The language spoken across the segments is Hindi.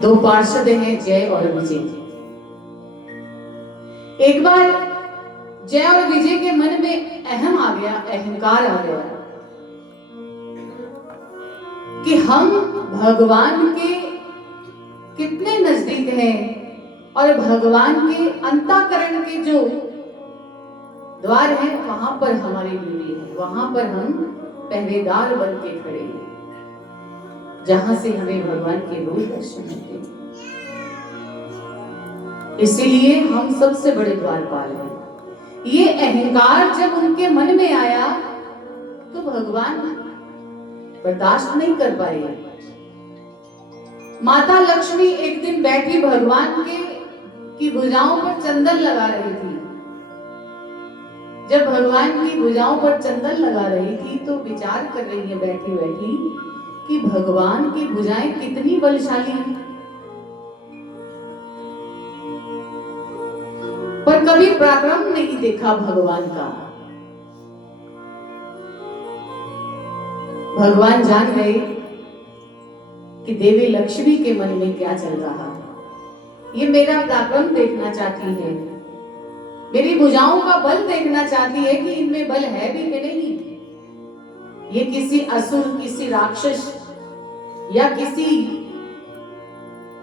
दो पार्षद हैं जय और विजय। एक बार जय और विजय के मन में अहम आ गया, अहंकार आ गया कि हम भगवान के कितने नजदीक हैं और भगवान के अंतःकरण के जो द्वार हैं वहां पर हमारी ड्यूटी है, वहां पर हम पहरेदार बन के खड़े हैं जहां से हमें भगवान के रोज दर्शन होते हैं। इसीलिए हम सबसे बड़े द्वारपाल हैं। ये अहंकार जब उनके मन में आया तो भगवान बर्दाश्त नहीं कर पाए। माता लक्ष्मी एक दिन बैठी भगवान की भुजाओं पर चंदन लगा रही थी। जब भगवान की भुजाओं पर चंदन लगा रही थी तो विचार कर रही है बैठी बैठी कि भगवान की भुजाएं कितनी बलशाली हैं, पर कभी पराक्रम नहीं देखा भगवान का। भगवान जान गए कि देवी लक्ष्मी के मन में क्या चल रहा है। ये मेरा पराक्रम देखना चाहती है, मेरी भुजाओं का बल देखना चाहती है कि इनमें बल है भी कि नहीं। ये किसी असुर, किसी राक्षस या किसी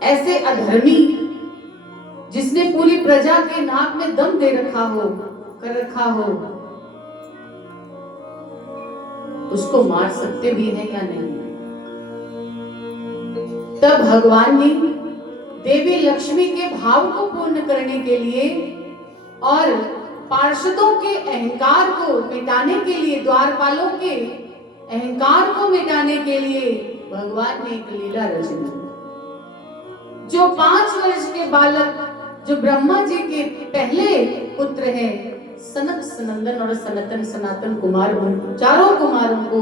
ऐसे अधर्मी जिसने पूरी प्रजा के नाक में दम दे रखा हो, कर रखा हो, उसको मार सकते भी हैं या नहीं। तब भगवान ने देवी लक्ष्मी के भाव को पूर्ण करने के लिए और पार्षदों के अहंकार को मिटाने के लिए, द्वारपालों के अहंकार को मिटाने के लिए भगवान ने एक लीला रची। जो 5 वर्ष के बालक, जो ब्रह्मा जी के पहले पुत्र हैं, सनक सनंदन और सनातन सनातन कुमार, उन चारों कुमारों को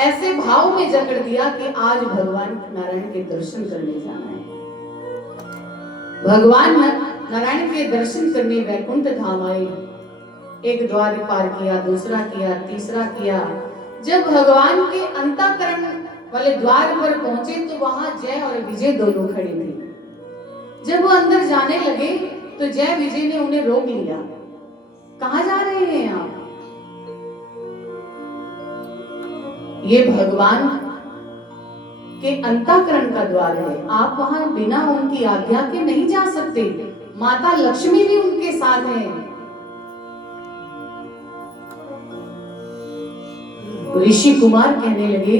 ऐसे भाव में जकड़ दिया कि आज भगवान नारायण के दर्शन करने जाना है। भगवान नारायण के दर्शन करने वैकुंठ धाम आए। एक द्वार पार किया, दूसरा किया, तीसरा किया। जब भगवान के अंतःकरण वाले द्वार पर पहुंचे तो वहां जय और विजय दोनों खड़े थे। जब वो अंदर जाने लगे तो जय विजय ने उन्हें रोक लिया। कहां जा रहे हैं आप? ये भगवान के अंतःकरण का द्वार है, आप वहां बिना उनकी आज्ञा के नहीं जा सकते। माता लक्ष्मी भी उनके साथ हैं। ऋषि कुमार कहने लगे,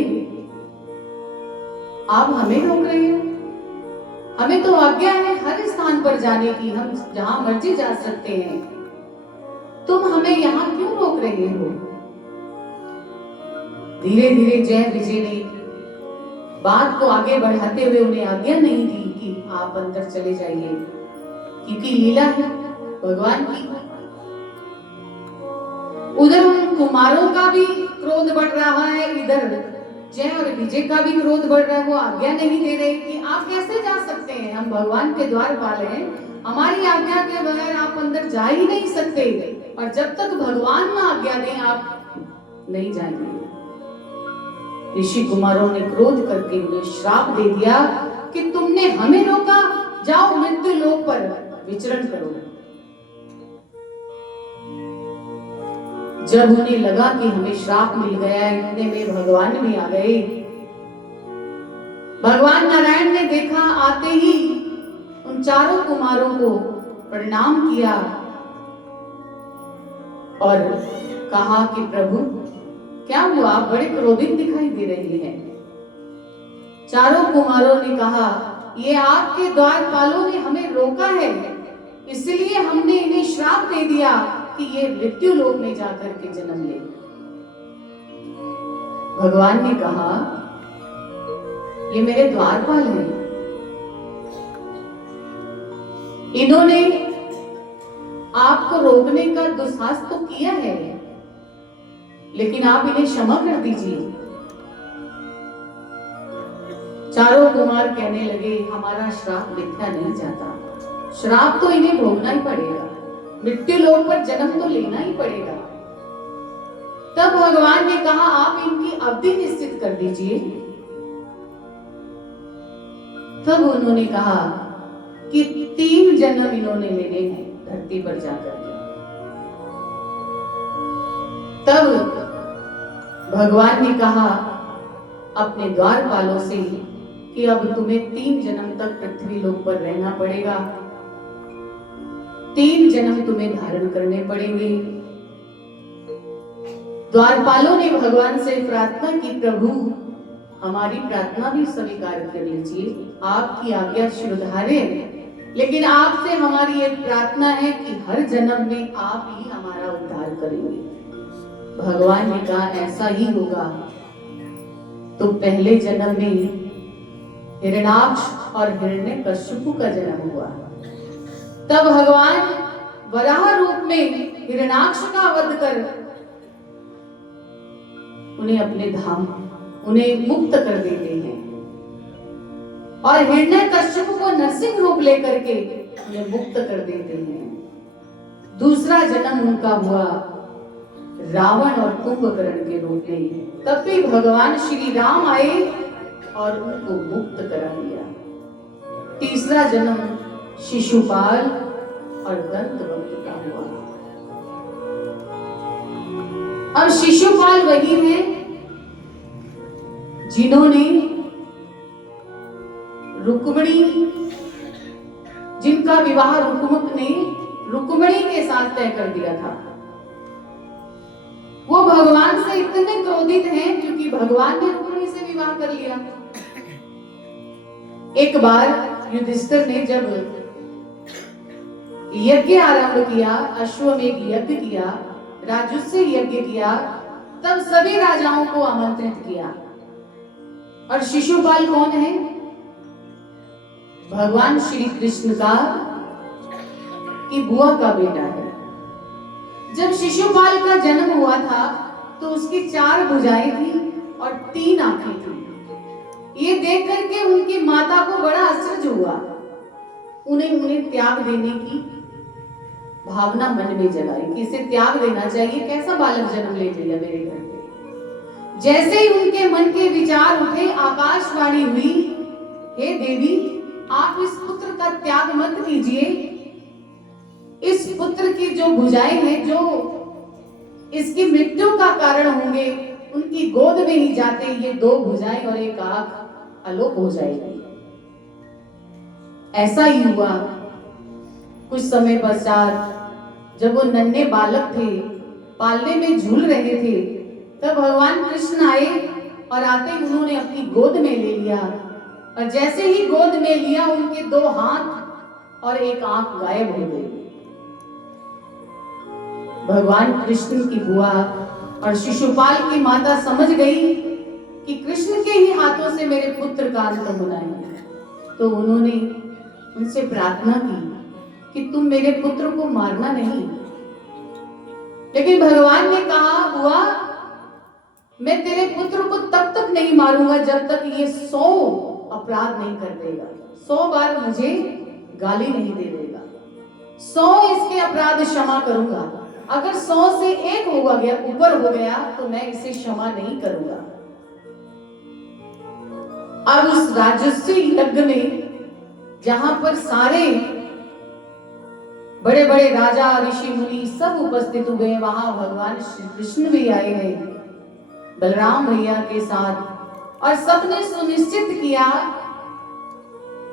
आप हमें रोक रहे हैं? हमें तो आज्ञा है हर स्थान पर जाने की, हम जहां मर्जी जा सकते हैं, तुम हमें यहां क्यों रोक रहे हो? धीरे धीरे जय विजय ने बात को आगे बढ़ाते हुए उन्हें आज्ञा नहीं दी कि आप अंदर चले जाइए, क्योंकि लीला है भगवान की। उधर उन कुमारों का भी क्रोध बढ़ रहा है, इधर जय और विजय का भी क्रोध बढ़ रहा है। वो आज्ञा नहीं दे रहे कि आप कैसे जा सकते हैं, हम भगवान के द्वारपाल हैं, हमारी आज्ञा के बगैर आप अंदर जा ही नहीं सकते, और जब तक भगवान ना आज्ञा दें आप नहीं जाएंगे। ऋषि कुमारों ने क्रोध करके उन्हें श्राप दे दिया कि तुमने हमें रोका, जाओ मृत्यु लोक पर विचरण करो। जब उन्हें लगा कि हमें श्राप मिल गया, इतने में भगवान भी आ गए। भगवान नारायण ने देखा, आते ही उन चारों कुमारों को प्रणाम किया और कहा कि प्रभु क्या हुआ, आप बड़े क्रोधित दिखाई दे रहे हैं। चारों कुमारों ने कहा, ये आपके द्वारपालों ने हमें रोका है, इसलिए हमने इन्हें श्राप दे दिया कि ये मृत्यु लोक में जाकर के जन्म ले। भगवान ने कहा, ये मेरे द्वारपाल हैं, इन्होंने आपको रोकने का दुस्साहस तो किया है, लेकिन आप इन्हें क्षमा कर दीजिए। चारों कुमार कहने लगे, हमारा श्राप मिथ्या नहीं जाता, श्राप तो इन्हें भोगना ही पड़ेगा, मृत्यु लोक पर जन्म तो लेना ही पड़ेगा। तब भगवान ने कहा, आप इनकी अवधि निश्चित कर दीजिए। तब उन्होंने कहा कि 3 जन्म इन्होंने लेने हैं धरती पर जाकर के। तब भगवान ने कहा अपने द्वारपालों से कि अब तुम्हें 3 जन्म तक पृथ्वी लोक पर रहना पड़ेगा, 3 जन्म तुम्हें धारण करने पड़ेंगे। द्वारपालों ने भगवान से प्रार्थना की, प्रभु हमारी प्रार्थना भी स्वीकार कर लीजिए, आपकी आज्ञा शिरोधार्य, लेकिन आपसे हमारी एक प्रार्थना है कि हर जन्म में आप ही हमारा उद्धार करेंगे। भगवान ने कहा ऐसा ही होगा। तो पहले जन्म में हिरण्याक्ष और हिरण्यकश्यप का जन्म हुआ। तब भगवान वराह रूप में हिरण्याक्ष का वध कर उन्हें अपने धाम, उन्हें मुक्त कर देते हैं, और हिरण्यकश्यप को नरसिंह रूप लेकर के उन्हें मुक्त कर देते हैं। दूसरा जन्म उनका हुआ रावण और कुंभकर्ण के रूप में। तब भी भगवान श्री राम आए और उनको मुक्त करा दिया। तीसरा जन्म शिशुपाल और दंतवक्र का हुआ। अब शिशुपाल वही हैं जिन्होंने रुक्मिणी, जिनका विवाह रुक्मक ने रुक्मिणी के साथ तय कर दिया था। वो भगवान से इतने क्रोधित हैं क्योंकि भगवान ने रुक्मिणी से विवाह कर लिया। एक बार युधिष्ठिर ने जब यज्ञ आरंभ किया, अश्वमेध यज्ञ किया, राजस्व यज्ञ किया, तब सभी राजाओं को आमंत्रित किया। और शिशुपाल कौन है? भगवान श्री कृष्ण का की बुआ का बेटा है। जब शिशुपाल का जन्म हुआ था तो उसकी 4 भुजाएं थी और 3 आंखें थी। ये देख करके उनकी माता को बड़ा आश्चर्य हुआ। उन्हें त्याग देने की भावना मन में जलाई कि इसे त्याग देना चाहिए, कैसा बालक जन्म ले लिया मेरे घर पे। जैसे ही उनके मन के विचार उठे, आकाशवाणी हुई, हे देवी आप इस पुत्र का त्याग मत कीजिए। इस पुत्र की जो भुजाएं हैं, जो इसकी मृत्यु का कारण होंगे, उनकी गोद में ही जाते ये 2 भुजाएं और 1 आंख अलोप हो जाएगी। ऐसा ही हुआ। कुछ समय पश्चात जब वो नन्हे बालक थे, पालने में झूल रहे थे, तब भगवान कृष्ण आए और आते ही उन्होंने अपनी गोद में ले लिया। और जैसे ही गोद में लिया, उनके 2 हाथ और 1 आंख गायब हो गई। भगवान कृष्ण की बुआ और शिशुपाल की माता समझ गई कि कृष्ण के ही हाथों से मेरे पुत्र का अंत होना है। तो उन्होंने उनसे प्रार्थना की कि तुम मेरे पुत्र को मारना नहीं। लेकिन भगवान ने कहा, बुआ मैं तेरे पुत्र को तब तक नहीं मारूंगा जब तक ये 100 अपराध नहीं कर देगा, 100 बार मुझे गाली नहीं दे देगा, 100 इसके अपराध क्षमा करूंगा। अगर 100 से 1 ऊपर हो गया तो मैं इसे क्षमा नहीं करूंगा। अब उस राजस्व यज्ञ में जहां पर सारे बड़े बड़े राजा, ऋषि मुनि सब उपस्थित हुए, वहां भगवान श्री कृष्ण भी आए हैं बलराम भैया के साथ, और सबने सुनिश्चित किया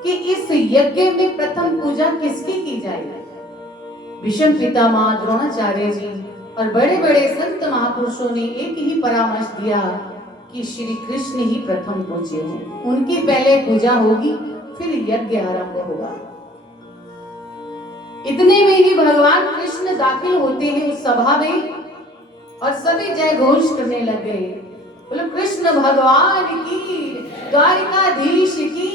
कि इस यज्ञ में प्रथम पूजा किसकी की जाएगी। भीष्म पितामह, द्रोणाचार्य जी और बड़े बड़े संत महापुरुषों ने एक ही परामर्श दिया कि श्री कृष्ण ही प्रथम पूज्य हैं, उनकी पहले पूजा होगी, फिर यज्ञ आरंभ होगा। इतने में ही भगवान कृष्ण दाखिल होते हैं उस सभा में और सभी जय घोष करने लगे, बोलो कृष्ण भगवान की, द्वारिकाधीश की।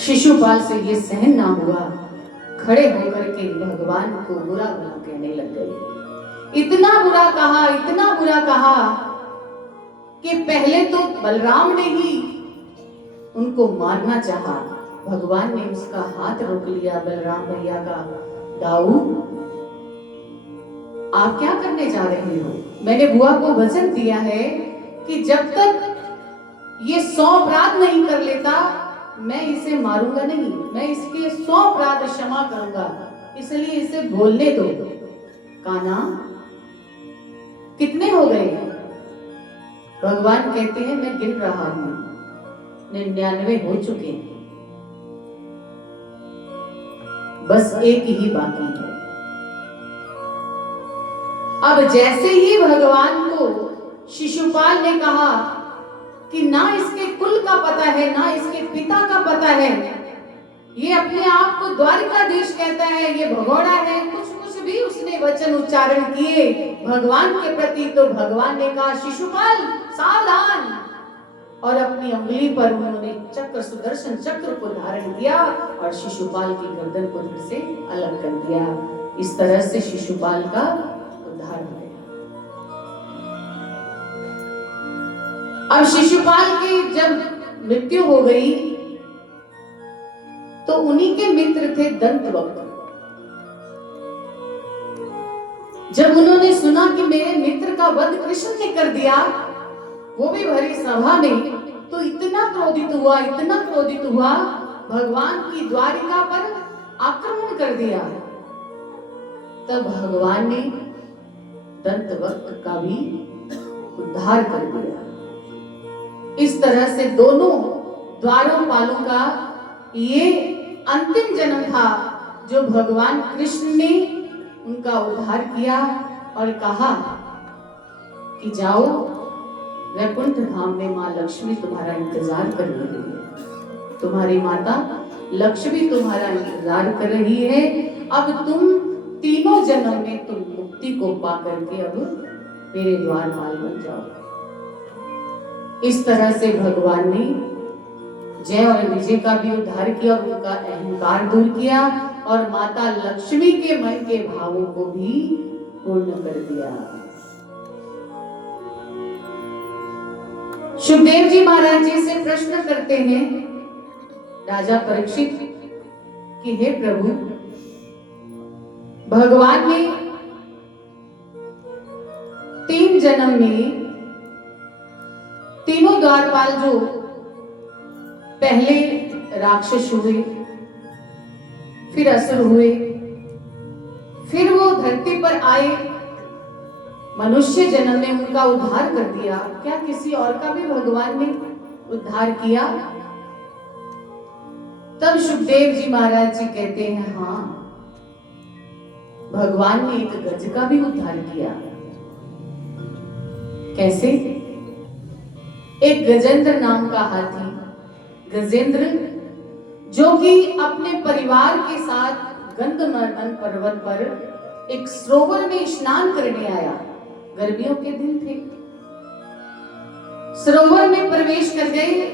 शिशुपाल से ये सहन ना हुआ, खड़े होकर के भगवान को बुरा भला कहने लग गए। इतना बुरा कहा, इतना बुरा कहा कि पहले तो बलराम ने ही उनको मारना चाहा, भगवान ने उसका हाथ रोक लिया बलराम भैया का। दाऊ आप क्या करने जा रहे हो? मैंने बुआ को वचन दिया है कि जब तक ये 100 अपराध नहीं कर लेता, मैं इसे मारूंगा नहीं, मैं इसके 100 अपराध क्षमा करूंगा, इसलिए इसे बोलने दो। कान्हा कितने हो गए? भगवान कहते हैं मैं गिन रहा हूं, 99 हो चुके हैं, बस एक ही बाकी है। अब जैसे ही भगवान को शिशुपाल ने कहा कि ना इसके कुल का पता है, ना इसके पिता का पता है, ये अपने आप को द्वारिकाधीश कहता है, ये भगोड़ा है, कुछ भी उसने वचन उच्चारण किए भगवान के प्रति, तो भगवान ने कहा शिशुपाल सावधान, और अपनी उंगली पर उन्होंने चक्र, सुदर्शन चक्र को धारण किया और शिशुपाल की गर्दन को धड़ से अलग कर दिया। इस तरह से शिशुपाल का उद्धार हो गया। अब शिशुपाल की जब मृत्यु हो गई तो उन्हीं के मित्र थे दंतवक्र। जब उन्होंने सुना कि मेरे मित्र का वध कृष्ण ने कर दिया, वो भी भरी सभा में, तो इतना क्रोधित हुआ, इतना क्रोधित हुआ, भगवान की द्वारिका पर आक्रमण कर दिया। तब भगवान ने दंतवक्र का भी उद्धार कर दिया। इस तरह से दोनों द्वारपालों का ये अंतिम जन्म था, जो भगवान कृष्ण ने उनका उद्धार किया और कहा कि जाओ वैकुंठ धाम में माँ लक्ष्मी तुम्हारा इंतजार कर रही है, तुम्हारी माता लक्ष्मी तुम्हारा इंतजार कर रही है। अब तुम तीनों जन्म में तुम मुक्ति को पा करके अब मेरे द्वारपाल बन जाओ। इस तरह से भगवान ने जय और विजय का भी उद्धार किया और उनका अहंकार दूर किया और माता लक्ष्मी के मन के भावों को भी पूर्ण कर दिया। सुखदेव जी महाराज जी से प्रश्न करते हैं राजा परीक्षित कि हे प्रभु, भगवान ने 3 जन्म में तीनों द्वारपाल जो पहले राक्षस हुए, फिर असुर हुए, फिर वो धरती पर आए, मनुष्य जन्म में उनका उद्धार कर दिया। क्या किसी और का भी भगवान ने उद्धार किया? तब सुखदेव जी महाराज जी कहते हैं हाँ, भगवान ने एक गज का भी उद्धार किया। कैसे? एक गजेंद्र नाम का हाथी, गजेंद्र, जो कि अपने परिवार के साथ गंधमादन पर्वत पर एक सरोवर में स्नान करने आया। गर्मियों के दिन थे, सरोवर में प्रवेश कर गए।